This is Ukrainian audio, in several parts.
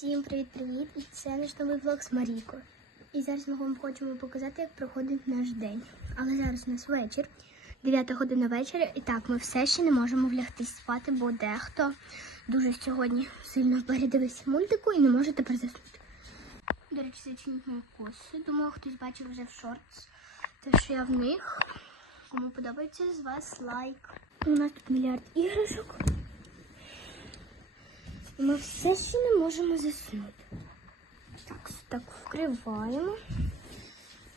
Всім привіт-привіт! І це наш новий влог з Марійкою. І зараз ми вам хочемо показати, як проходить наш день. Але зараз у нас вечір, 9 година вечора, і так, ми все ще не можемо влягтись спати, бо дехто дуже сьогодні сильно передивився мультику і не може тепер заснути. До речі, зачиніть мої коси. Думаю, хтось бачив вже в шортс. Те, що я в них. Кому подобається з вас лайк. У нас тут мільярд іграшок. Ми все ще не можемо заснути. Так, так вкриваємо.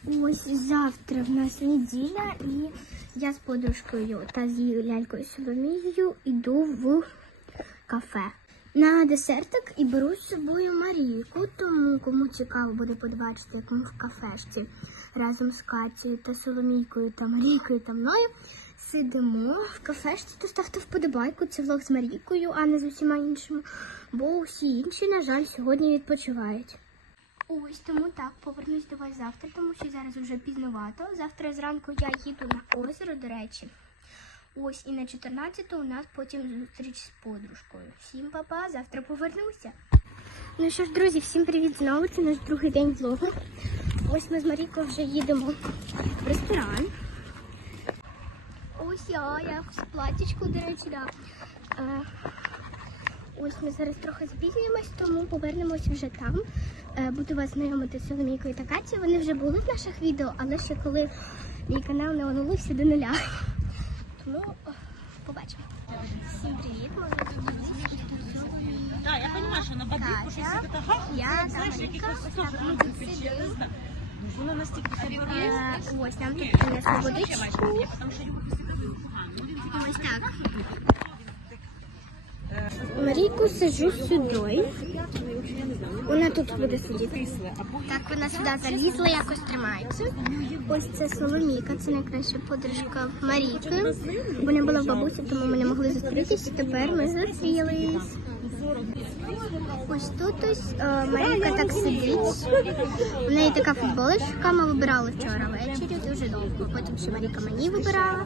Ось завтра в нас неділя, і я з подружкою та з її лялькою Соломією йду в кафе. На десертик і беру з собою Марійку, тому кому цікаво буде побачити, як ми в кафешці разом з Катєю та Соломійкою та Марійкою та мною сидимо в кафешці, то ставте вподобайку. Це влог з Марійкою, а не з усіма іншими, бо усі інші, на жаль, сьогодні відпочивають. Ось тому так повернусь до вас завтра, тому що зараз вже пізновато. Завтра зранку я їду на озеро, до речі. Ось і на 14 у нас потім зустріч з подружкою. Всім папа, завтра повернуся. Ну що ж, друзі, всім привіт знову. Це наш другий день влогу. Ось ми з Марійкою вже їдемо в ресторан. Ось я, я в платічку, до речі, да. Е, Ось ми зараз трохи запізнюємось, тому повернемось вже там. Е, Буду вас знайомити з Соломійкою та Катю. Вони вже були в наших відео, але ще коли мій канал не оновився до нуля. Тому побачимо. Всім привіт, Да, я понимаю, що на бабіку щось таке га. я знаєш, якихось ось теж пече, я не знаю. Ну, Воно настільки. Е, Ось нам тут принесли водичку. Ось так. Марійку сиджу сюди. Вона тут буде сидіти. Так, вона сюди залізла, якось тримається. Ось це Соломійка, це найкраща подружка Марійки. Вона була в бабусі, тому ми не могли зустрітися. Тепер ми зустрілись. Ось тут ось о, Марійка так сидить. У неї така футболочка, ми вибирали вчора ввечері, дуже довго. Потім ще Марійка мені вибирала.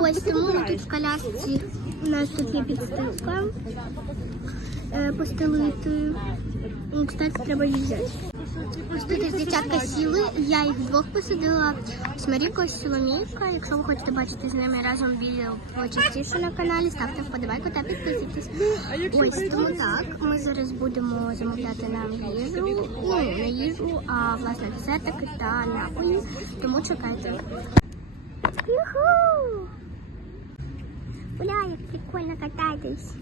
Ось тому ми тут в колясці. У нас тут є підстилка. Е, постелити. Ну, кстати, треба її взяти. Ось тут із дівчатка сіли, я їх двох посадила з Марікою, з Соломійка. Якщо ви хочете бачити з ними разом відео почастіше на каналі, ставте вподобайку та підписуйтесь. Ось тому так. Ми зараз будемо замовляти нам їжу. Ну, не їжу, а власне десертики та напої. Тому чекайте. Юху! Бля, як прикольно кататись.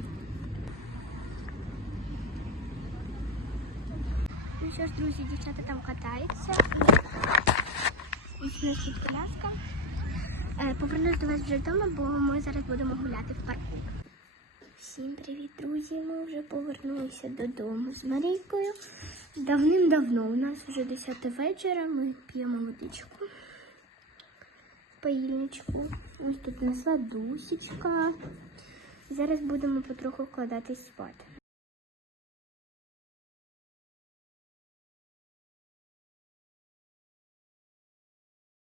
Ну що ж, друзі, дівчата там катаються. Ось нас тут коляска. Повернусь до вас вже вдома, бо ми зараз будемо гуляти в парку. Всім привіт, друзі! Ми вже повернулися додому з Марійкою. Давним-давно у нас вже 10 вечора. Ми п'ємо водичку. Паїльничку. Ось тут у нас ладусечка. Зараз будемо потроху вкладатись спати.